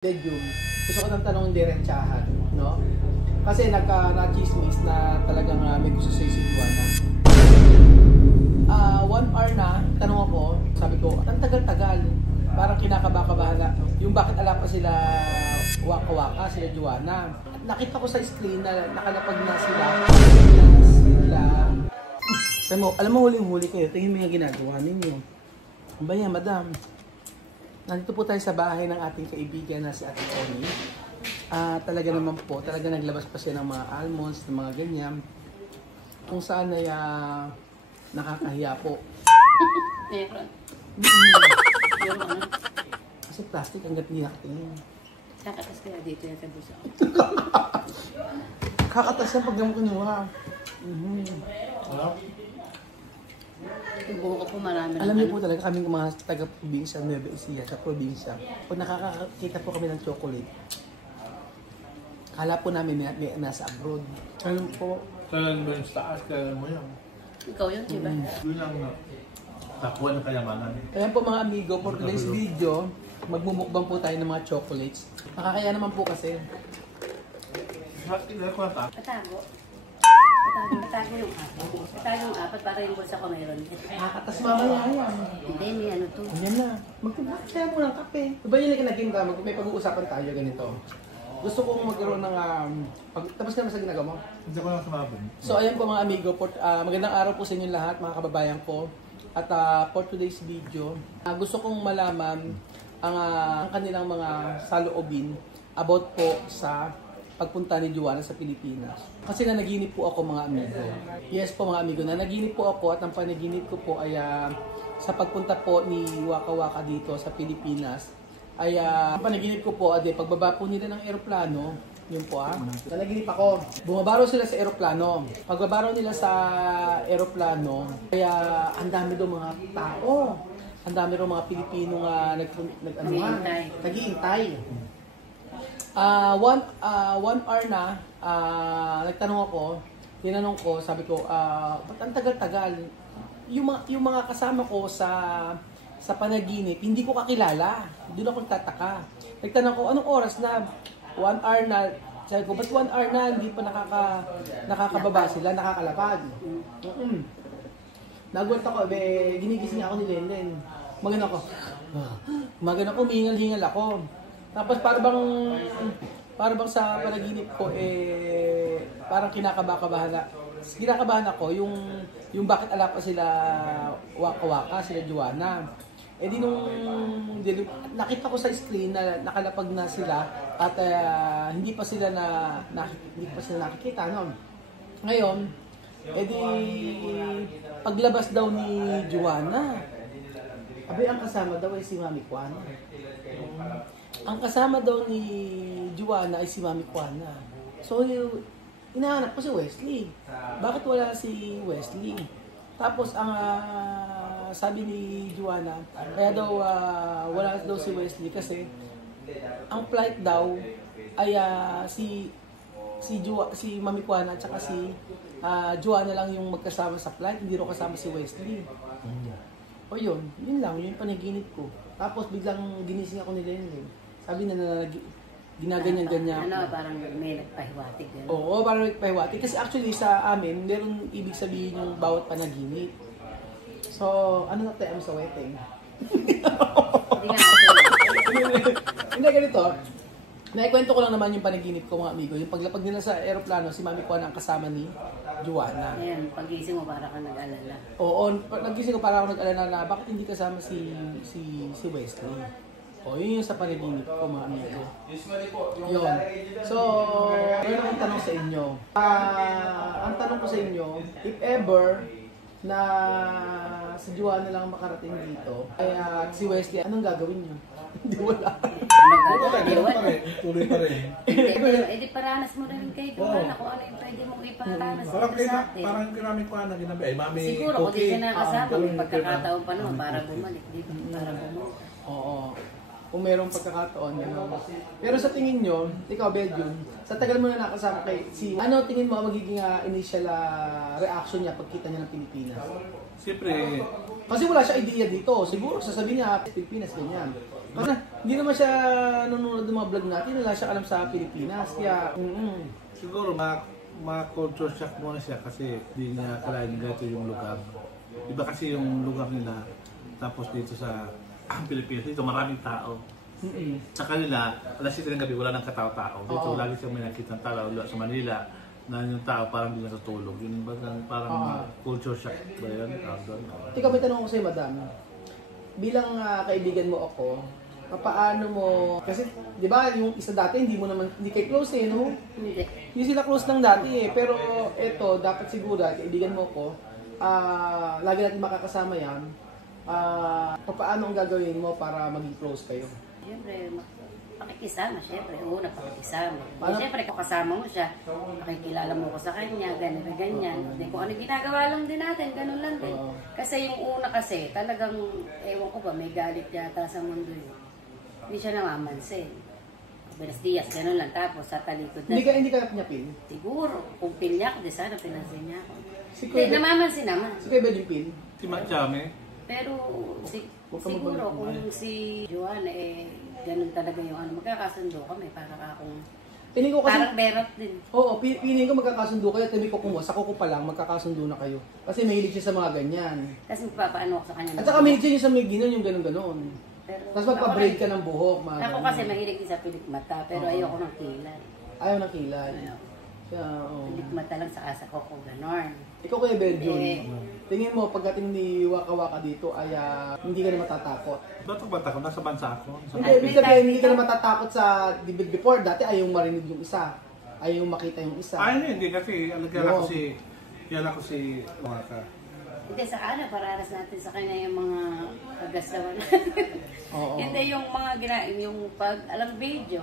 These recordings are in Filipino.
Legume, gusto ko ng tanong diretsyahan, no? Kasi nagka-chismis na talagang may gusto sa'yo si Juana. 1 hour na, tanong ako, sabi ko, ang tagal-tagal, parang kinakabaka-bahala. Yung bakit ala pa sila waka-waka, sila Juana. Nakita ko sa screen na nakalapag na sila. Alam mo, huling-huli kayo, tingin mo yung ginagawa ninyo. Ano ba yan, madam? Nandito po tayo sa bahay ng ating kaibigan na si Ate Connie. Talaga naman po, talaga naglabas pa siya ng mga almonds, ng mga ganyan. Kung saan ay nakakahiya po. Meron. Kasi plastic hanggat hindi nakatingin. Kakatas kaya dito yung tabusa. Kakatas yan pag mo kinuha. Yung buho ko po marami. Alam niyo po talaga kaming mga taga-probinsya, Nueva Ecija, sa probinsya. Pag nakakakita po kami ng chocolate, kala po namin may nasa abroad. Ano po? Kailan mo yung taas, kailan mo yan? Ikaw yun, diba? Yun ang nakuha ng kayamanan. Kaya po mga amigo, for today's video, magmumukbang po tayo ng mga chocolates. Nakakaya naman po kasi. Patago. Patago yung apat. Patago yung apat para yung bulsa ko mayroon. Nakakatas mamaya yan. Hindi, may ano to. Ganyan na. Magkaya mo ng kape. Diba yun yung kinagin ka? May pag-uusapan tayo ganito. Gusto kong magkaroon ng... tapos ka naman sa ginagawa mo? Hindi ko lang sumabon. So ayan po mga amigo, magandang araw po sa inyo lahat, mga kababayan ko. At for today's video, gusto kong malaman ang kanilang mga saloobin about po sa pagpunta ni Juana sa Pilipinas. Kasi nanaginip po ako mga amigo. Yes po mga amigo, nanaginip po ako at ang panaginip ko po ay sa pagpunta po ni Waka Waka dito sa Pilipinas. Ay ang panaginip ko po ay pagbaba po nila ng eroplano, yun po nanaginip ako. Bumabaro sila sa eroplano. Pagbabaro nila sa eroplano, kaya ang dami daw mga tao. Ang dami daw mga Pilipino nga nag-iintay. 1 hour na, nagtanong ako, tinanong ko, sabi ko, ba't ang tagal-tagal? Yung mga kasama ko sa panaginip, hindi ko kakilala. Doon ako nagtataka. Nagtanong ko, anong oras na? 1 hour na. Sabi ko, ba't 1 hour na? Hindi pa nakakababa sila, nakakalapag. Nagulat ako, ginigising ako ni Lenlen. Magano ako, humingal-hingal ako. Tapos para bang sa panaginip ko parang kinakabahan ako yung bakit ala pa sila waka-waka, sila Juana. Di nung nakita ko sa screen na nakalapag na sila at hindi pa sila nakikita no. Ngayon, di paglabas daw ni Juana, abay ang kasama daw ay si Mami Juana. Ang kasama daw ni Juana ay si Mami Juana. So, hinahanap ko si Wesley. Bakit wala si Wesley? Tapos, ang sabi ni Juana, kaya daw wala daw si Wesley kasi ang flight daw ay si Mami Juana at saka si Juana lang yung magkasama sa flight, hindi rin kasama si Wesley. O yun lang, yun yung panaginip ko. Tapos biglang ginising ako ni Lenlen. Sabi na ginaganyan-ganyan. Parang may nagpahiwatig. Oo, parang may nagpahiwatig. Kasi actually sa amin, meron ibig sabihin yung bawat panaginip. So, ano na tayo sa wedding? Hindi nga ako. Hindi, ganito. Naikwento ko lang naman yung panaginip ko mga amigo. Yung paglapag nila sa aeroplano, si Mami Juana ang kasama ni Juana. Ayan, pagising mo para kang nag-alala. Oo, nagising ko para ako nag-alala na bakit hindi kasama si Wesley. O, yun yung sa panaginip ko mga amigo. Yun. So, meron akong tanong sa inyo. Ang tanong ko sa inyo, if ever na si Juana lang makarating dito, kaya si Wesley, anong gagawin niyo? Hindi wala. Ano gagawin? Tuloy pa rin. Di paranas mo rin kay Juana kung ano yung pwede mong iparanas sa atin. Parang kinamit ko na ginabi. Ay, mami, siguro kung di ka nakasama, may okay, pagkakataon pa naman para bumalik. Dito, para bumalik. Oo. Kung merong pagkakataon, gano'n. Pero sa tingin nyo, ikaw, Belgium, sa tagal mo na nakasama kay si... Ano tingin mo ang magiging initial reaction niya pagkita niya ng Pilipinas? Siyempre, Kasi wala siya idea dito. Siguro sasabihin niya, Pilipinas, ganyan. Kasi hindi naman siya nanonood ng mga vlog natin, wala siya alam sa Pilipinas. Kaya, Siguro, ma-culture shock muna siya kasi hindi niya akalain ganito yung lugar. Iba kasi yung lugar nila. Tapos dito sa Pilipinas, dito maraming tao. Sa kanila, alas 7 ng gabi, wala nang katao-tao. Dito, lagi siya may nakita ng tao sa Manila na yung tao parang hindi natutulog. Yun parang culture shock ba yun? Ikaw, may tanong ko sa'yo, madam. Bilang kaibigan mo ako, paano mo, kasi di ba yung isa dati hindi kayo close eh, no? Hindi sila close ng dati eh, pero eto, dapat siguro, kaibigan mo ko, lagi natin makakasama yan, paano ang gagawin mo para maging close kayo? Siyempre, pakikisama, siyempre. Una, pakikisama. Paano? Siyempre, kung kasama mo siya, makikilala mo ko sa kanya, ganyan na ganyan. Kung ano ginagawa lang din natin, ganun lang din. Kasi yung una kasi, talagang, ewan ko ba, may galit yata sa mundo yun. Hindi siya namamansin. Buenos dias, ganun lang. Tapos sa talikod na. Hindi ka niya pin? Siguro, kung pilya ko, di sana pinansin niya ako. Si Hindi, namamansin naman. Si Kuya Bed yung pin? Si Machame, Pero Huwag ka siguro magbalik. kung si Joanna ganun talaga yung magkakasundo kami para akong Piling ko kasi, parang berot din. oo, piling ko magkakasundo kayo, tabi ko kumuha, sa kuko pa lang, magkakasundo na kayo. Kasi mahilig siya sa mga ganyan. Kasi magpapaano ako sa kanya. At saka mahilig siya yung sa may ginon, yung ganon-ganon. Pero, Tapos magpa-braid ka ng buhok, mga Ako ganon. kasi mahilig din sa pilik mata, pero ayoko ng kilay. Ayaw ng kilay. Ayaw. Kaya, oo. Pilik mata lang sa asa ko kung ganon. Ikaw Kuya Belgium, Eh. tingin mo pagdating ni Waka Waka dito ay hindi ka na matatakot. ba't ang bata ko? Nasa bansa ako. Hindi, Ay, ibig sabihin, hindi ka dito. na matatakot sa before. Dati ayaw marinig yung isa. Ayaw makita yung isa. Hindi kasi kilala ko si Waka. Hindi, sa pararas natin sa kanya yung mga paggasawan natin. Oo. Hindi yung mga yung pag alam video.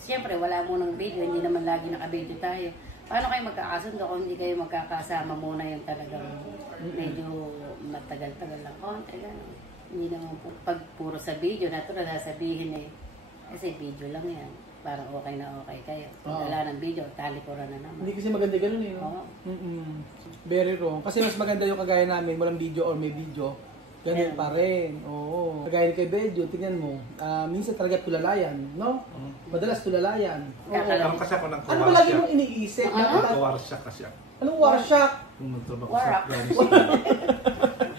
Siyempre, wala mo ng video, hindi naman lagi naka-video tayo. Paano kayo magkakasundo kung hindi kayo magkakasama muna yung talagang medyo matagal-tagal lang konti, gano'n. Hindi naman pag puro sa video, natural sasabihin kasi video lang yan. Parang okay na okay kayo. Kung wala ng video, talikuran na naman. Hindi kasi maganda ganun eh. No? Oo. Very wrong. Kasi mas maganda yung kagaya namin, walang video or may video. Ganun pa rin. Oo. Kagaya ni kay Belgium, tingnan mo. Minsan talaga tulalayan, no? Madalas tulalayan. Alam kasi ako ng Ano ba lagi mong iniisip? Kawarsa kasi ako. Anong warsyak? Kung nagtrabaho Warak. sa Afghanistan.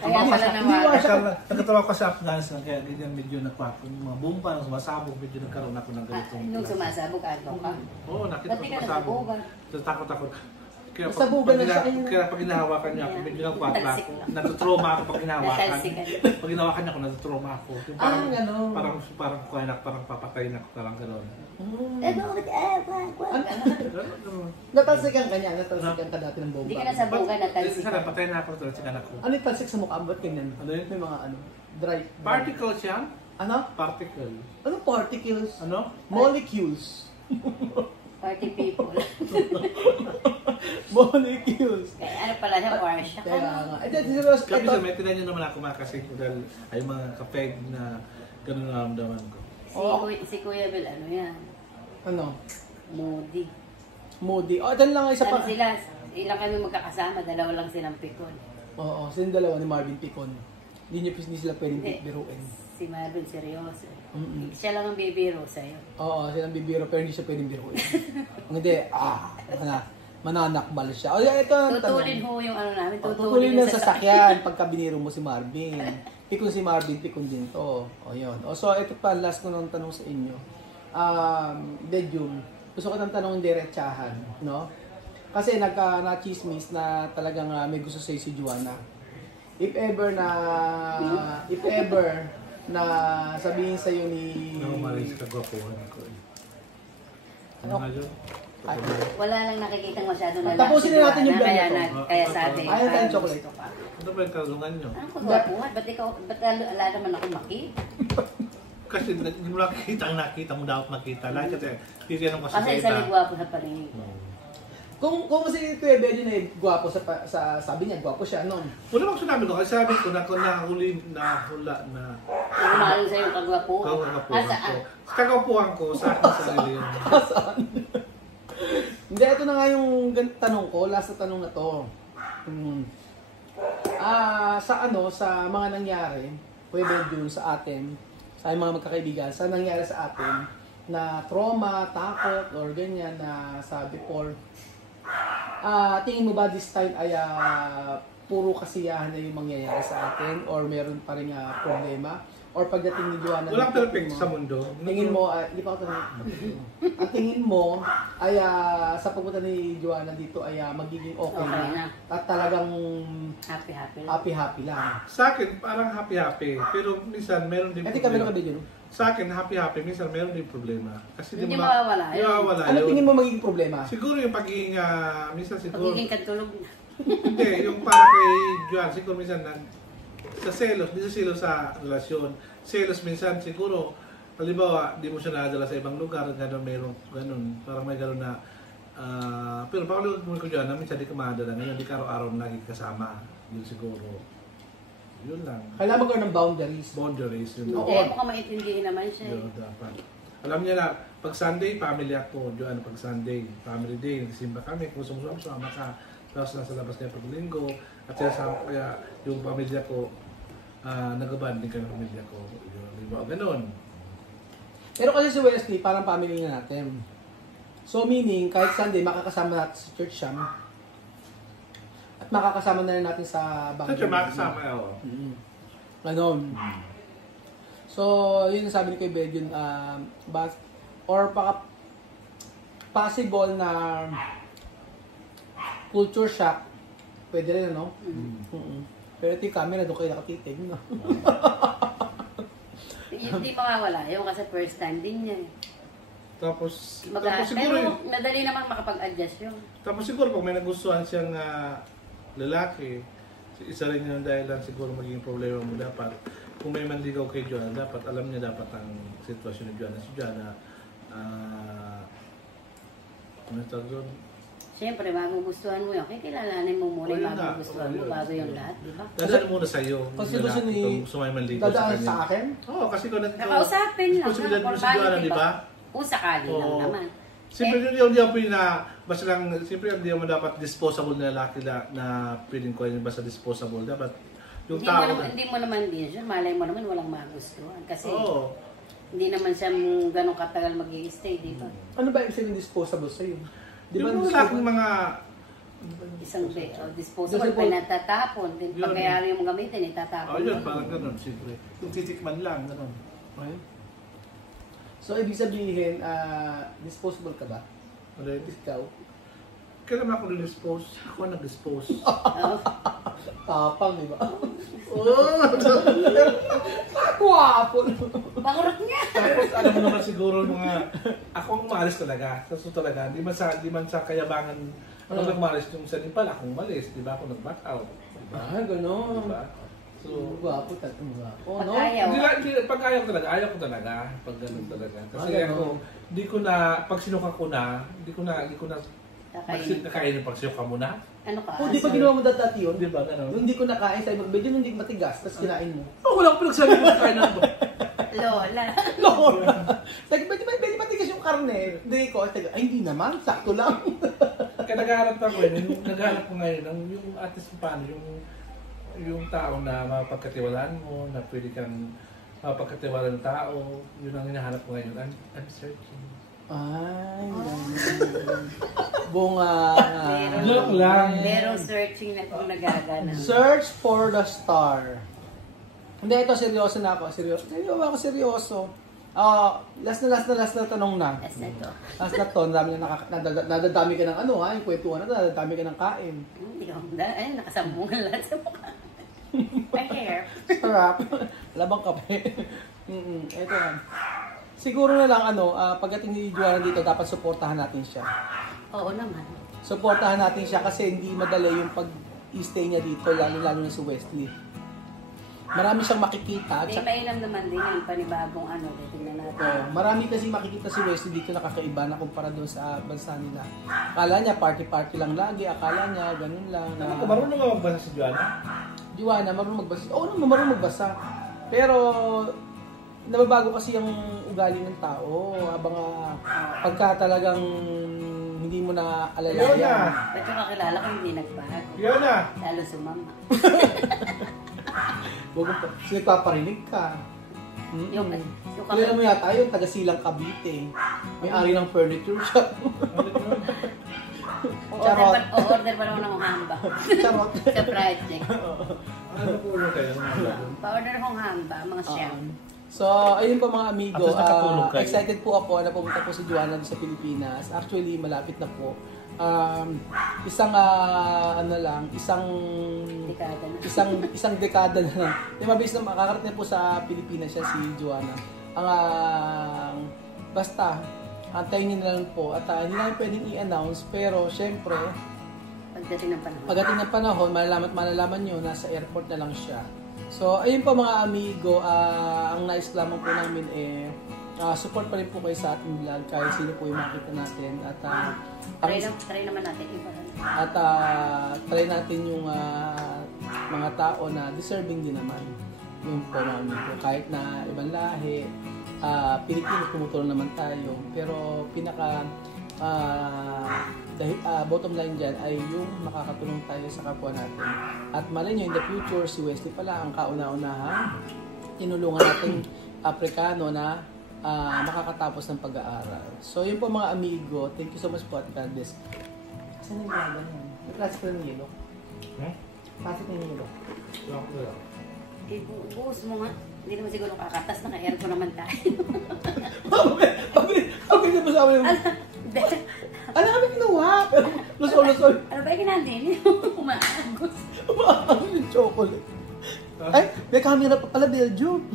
Kaya pala Hindi naman. wasak. Nagtrabaho ko sa Afghanistan, kaya ganyan medyo nagpapon. Mga bomba nang sumasabog, medyo nagkaroon ako ng ganitong. Nung sumasabog, ano ka? Oo, nakita Ba't ko di ka sumasabog. nasabugan? Takot ako. Kaya Nasabugan na siya. Kaya pag hinahawakan niya ako, medyo nagpapla. Talsik lang. Natutrauma ako pag hinahawakan. Natalsikan. Pag hinahawakan niya ako, natutrauma ako. Yung Gano'n. parang papatayin ako, parang gano'n. Natalsikan ka niya, natalsikan ka dati ng bomba. Hindi ka nasabugan, natalsikan. Sana patayin na ako, talagang ako. Ano yung talsik sa mukha? Ba't ganyan? Ano yun? May mga dry. Particles yan? Ano? Particle. Ano particles? Ano? Molecules. Party people. Molecules. Kaya ano pala siya, warsya ka. Kaya nga. Serious. Kami sa may tinan niyo naman ako mga kasi dahil ay mga kapeg na gano'n na ramdaman ko. Si Kuya Bel, ano yan? Ano? Moody. Moody. Ito lang isa Ano pa. sila? Ilang kami magkakasama, dalawa lang silang pikon. Oo, silang dalawa ni Marvin Picon. Hindi sila pwedeng Hindi. biruin. Si Marvin, seryoso. Mm-mm. Siya lang ang bibiro sa'yo. Oo, silang bibiro pero hindi siya pwedeng biruin. Hindi, mananakbal siya. O, ito ang Tutulin tanong. ho yung ano namin. Tutulin ng sasakyan pagka biniro mo si Marvin. Pikon si Marvin, pikon din to. O, yun. O, so, ito pa, last ko nang tanong sa inyo. Dedium, gusto ko ng tanong diretsahan, no? Kasi na-chismis na talagang may gusto sa'yo si Joanna. If ever na sabihin sa'yo ni... Maris kagwapuhan ako eh. Ano nga yun? Ay, Wala lang nakikita masyado na Tapusin na natin yung vlog kaya, na to. kaya sabi. Ayaw tayong parang chocolate. gusto ka. Ano ba yung kalungan nyo? Ano ko gwapuhan? Ba't ala naman ako Kasi hindi mo nakikita ang nakita mo dapat makita. Lahat kasi titignan mo sa Kasi isa may gwapo sa paningin. Kung si Kuya Benji na gwapo sa sabi niya, gwapo siya noon. Wala bang sinabi ko? Kasi sabi ko na kung nahula na Umahalin sa yung kagwapuhan. kagwapuhan Saan? ko. Sa kagwapuhan ko, sa akin sarili yun. Saan? Hindi, ito na nga yung tanong ko, last na tanong na to. Sa mga nangyari, Kuya Benji sa atin, sa mga magkakaibigan, sa nangyari sa atin na trauma, takot, or ganyan na sa before. Tingin mo ba this time ay puro kasiyahan na yung mangyayari sa atin or meron pa rin problema? Or pagdating ni Joanna, Walang perfect sa mundo. tingin mo, hindi pa ako tanong. Ang tingin mo ay sa pagpunta ni Joanna dito ay magiging okay na. At talagang happy lang. Sa akin, parang happy-happy. Pero minsan, meron din Hindi kami nakabidyo, no? Sa akin, happy-happy. Minsan, meron din problema. Kasi Hindi mawawala. Hindi mawawala Ano yun. tingin mo magiging problema? Siguro yung pagiging, minsan siguro... Pagiging katulog. Hindi, yung para kay Joanna, siguro minsan sa selos, hindi sa selos sa relasyon. Selos minsan siguro, halimbawa, di mo siya nadala sa ibang lugar, gano'n, mayroon, gano'n, parang may gano'n na, pero pag mo ko Joanna, minsan di ka madala ngayon, di ka araw-araw lagi kasama. Yun siguro. Yun lang. Kailangan magkaroon ng boundaries. Boundaries, yun. Hindi, mukhang maintindihin naman siya. Yun, dapat. Alam niya na, pag Sunday, family ako, Joanna, pag Sunday, family day, nagsimba kami, kung sumusama ka, tapos nasa labas kayo pag linggo, at kaya yung pamilya ko, nag-abanding kami ng pamilya ko. Yun, ganun. Pero kasi si Wesley, parang family na natin. So meaning, kahit Sunday, makakasama natin sa church siya. At makakasama na rin natin sa bangko. Siyempre, makakasama ako. Ganon. So, yun ang sabi ni kay Belgian, or possible na culture shock, pwede rin, ano? Pero ito yung camera, doon kayo nakatitig, no? Hindi mawawala. Yung kasi first time din niya. Tapos Pero madali naman makapag-adjust yun. Tapos siguro pag may nagustuhan siyang lalaki, isa rin yung dahilan siguro magiging problema mo dapat. Kung may manligaw kay Joanna, dapat alam niya dapat ang sitwasyon ni Joanna. Si Joanna, ano tawag doon? Siyempre, magugustuhan mo yun. Kikilalanin mo muna yung Ayun na. magugustuhan mo bago yung lahat, di ba? Dadaan muna sa'yo. Kasi gusto ni... Kung gusto may manligaw sa Dadaan kanya. sa akin? Oo, kasi kung Nakausapin lang. Posibilidad mo si Joanna, di ba? Kung sakali lang Oo. naman. Siyempre, hindi ako basta lang, siyempre hindi mo dapat disposable na lalaki na piling ko yun, basta disposable. Dapat yung tao Hindi mo naman din siya. Malay mo naman walang magustuhan. Kasi Oo. hindi naman siya ganong katagal mag-i-stay, di ba? Ano ba ibig sabihin disposable sa'yo? Di ba Yung lalaking mga Isang disposable, pinatatapon. Yun. Pagkayari yung gamitin, itatapon. yun, parang ganun, siyempre. Yung titikman lang, ganun. Okay. So, ibig sabihin, disposable ka ba? Ano yun? Ikaw? Kailan ako na-dispose? Ako ang nag-dispose. Oo. Tapang, di ba? Guwapo! Bangurot niya! Tapos alam mo naman siguro ako ang umalis talaga. Sa talaga, di man sa kayabangan ako nagmalis yung sa Nepal, ako umalis, di ba? Ako nag-back out. Diba? Ganon. Diba? So, Guwapo, tatang guwapo, no? Pag-ayaw. pag ayaw ko talaga, pag ganun talaga. Kasi ako, di ko na, pag sinuka ko na, hindi ko na nakainin pag sinuka mo na. Ano ka? Oh, di ba ginawa mo dati yun? Di ba, ganun? Nung hindi ko nakain sa ibang medyo nung hindi matigas, tapos kinain mo. Wala ko pinagsabi mo kain na ba? Lola. Lord! Sabi, pwede matigas yung karne. Hindi ko, ay hindi naman, sakto lang. Kaya naghahanap ako naghahanap ko ngayon ng yung atis paano, yung tao na mapagkatiwalaan mo, na pwede kang mapagkatiwalaan ng tao, yun ang hinahanap ko ngayon. I'm searching. Ay, bunga. Joke lang. Merong searching na kung nagagana. Search for the star. Hindi, ito seryoso na ako. Seryoso. Last na tanong na. As na to. Last na to, nadadami ka ng yung kwentuhan na to, nadadami ka ng kain. Hindi ko, nakasambungan lahat sa mukha. My hair. Sarap. Labang kape. Ito yan. Siguro na lang pagdating ni Joanna dito, dapat suportahan natin siya. Oo naman. Suportahan natin siya kasi hindi madali yung pag-stay niya dito, lalo-lalo na si Wesley. Marami siyang makikita. Hindi, mainam naman din yung panibagong tingnan natin. Marami kasi makikita si Wesley dito na kakaiba na kumpara doon sa bansa nila. Akala niya party-party lang lagi, akala niya ganun lang. Marunong ka magbasa si Joanna? Joanna, marunong magbasa. Oo naman, marunong magbasa. Pero nababago kasi yung ugali ng tao habang pagka talagang hindi mo na alalayan. Ba't yung kakilala ko hindi nagbago? Joanna! Lalo sumama. Kasi nagpaparinig ka. Yung Kilala mo yata yung taga Silang Cavite. May-ari ng furniture shop. Charot. order pa naman ng hamba. Charot. Sa project. Ano po ulo kayo? Pa-order akong hamba, mga chef. So, ayun po mga amigo, At least nakatulog kayo. excited po ako na pumunta po si Joanna sa Pilipinas. Actually, malapit na po. Isang isang dekada na lang. Di mabilis na makakarating na po sa Pilipinas siya si Joanna. Basta, antayin niyo na lang po at hindi namin pwedeng i-announce pero syempre, pagdating ng panahon, malalaman nyo, nasa airport na lang siya. So, ayun po mga amigo, ang nais lamang po namin support pa rin po kayo sa ating vlog kahit sino po yung makita natin at try naman natin iba. At try natin yung mga tao na deserving din naman. Yung po mga amigo, kahit na ibang lahi, Pilipino, tumutulong naman tayo. Pero pinaka bottom line dyan ay yung makakatulong tayo sa kapwa natin. At malay nyo, in the future, si Wesley pala ang kauna-unahan tinulungan natin Aprikano na makakatapos ng pag-aaral. So yun po mga amigo, thank you so much po at God bless. Saan yung mga ganyan? May plastic na ng yelo? Plastic na ng yelo? Buhos mo nga. Hindi naman siguro kakatas, naka-aircon naman tayo. Okay na ba sa amin? Ano kami ginawa? Lusol. Ano ba yung kinandin? Umaagos. Umaagos yung chocolate. Ay, may camera pa pala, Belgium.